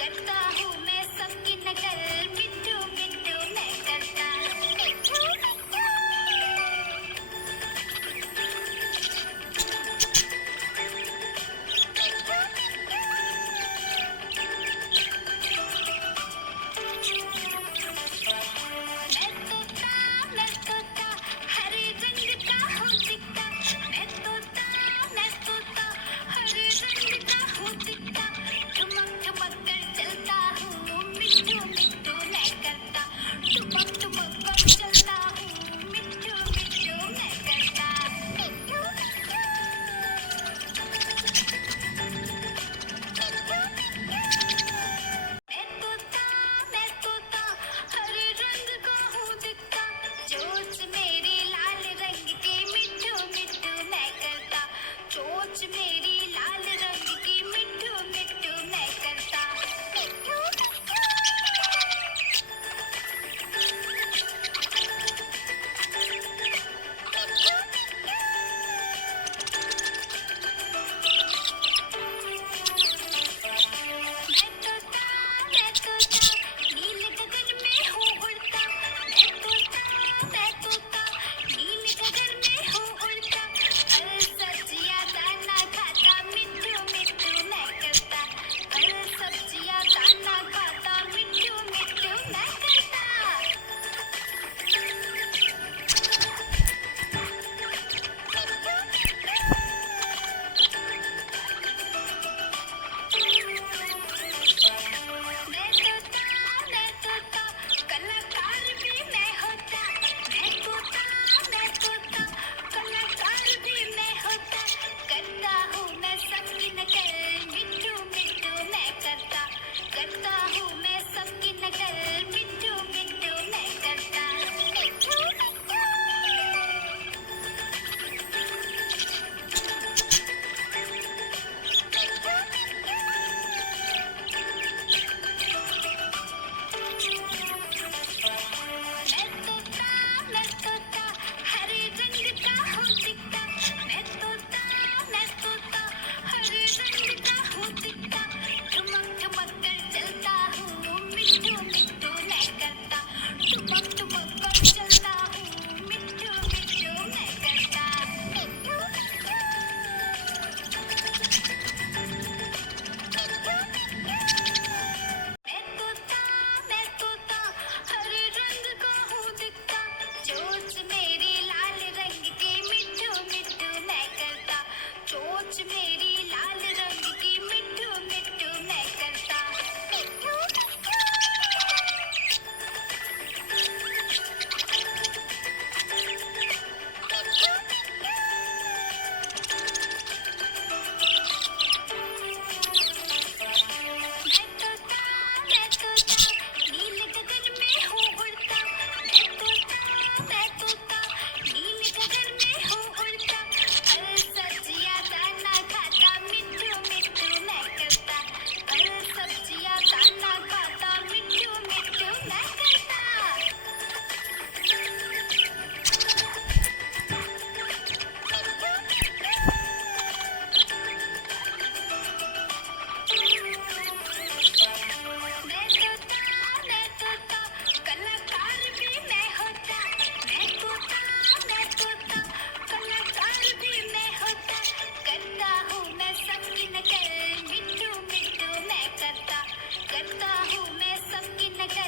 करता हूँ मैं सबकी नकल, मिट्टू मिट्टू मैं करता। मिट्टू मिट्टू मैं तोता हरे रंग का हूँ दिखता। मैं तोता हरे रंग का हूँ दिखता। ठुमक ठुमक कर चलता हूँ, मिट्टू मिट्टू मैं करता। ठुमक ठुमक कर चलता हूँ, मिट्टू मिट्टू मैं करता। मिट्टू मैं तोता हरे रंग का हूँ दिखता। चोंच मेरी लाल रंग की, मिट्टू मिट्टू मैं करता। चोंच मेरी लाल रंग की, मिट्टू मिट्टू मैं करता। मिट्टू मैं तोता नील गगन में हूँ उड़ता। मैं तोता नील गगन में हूँ उड़ता। फल सब्जियाँ दाना खाता, मिट्टू मिट्टू मैं करता। फल सब्जियाँ दाना खाता, मिट्टू मिट्टू मैं करता। मैं तोता कलाकार भी मैं होता। मैं तोता कलाकार भी मैं होता। करता हूँ मैं सबकी नकल, मिट्टू मिट्टू मैं करता। करता हूँ मैं सबकी नकल, मिट्टू मिट्टू मैं करता। मिट्टू मैं तोता हरे रंग का हूँ दिखता। मैं तोता हरे रंग का हूँ दिखता। ठुमक ठुमक कर चलता हूँ, मिट्टू मिट्टू मैं करता। ठुमक ठुमक कर चलता हूँ, मिट्टू मिट्टू मैं करता। मिट्टू मैं तोता हरे रंग का हूँ दिखता। चोंच मेरी लाल रंग की, मिट्टू मिट्टू मैं करता। चोंच मेरी लाल रंग की, मिट्टू मिट्टू मैं करता। मिट्टू मैं तोता नील गगन में हूँ उड़ता। मैं तोता नील गगन में हूँ उड़ता। फल सब्जियाँ दाना खाता, मिट्टू मिट्टू मैं करता। फल सब्जियाँ दाना खाता, मिट्टू मिट्टू मैं करता। मैं तोता कलाकार भी मैं होता। मैं तोता कलाकार भी मैं होता। करता हूँ मैं सबकी नकल, मिट्टू मिट्टू मैं करता। करता हूँ मैं सबकी नकल,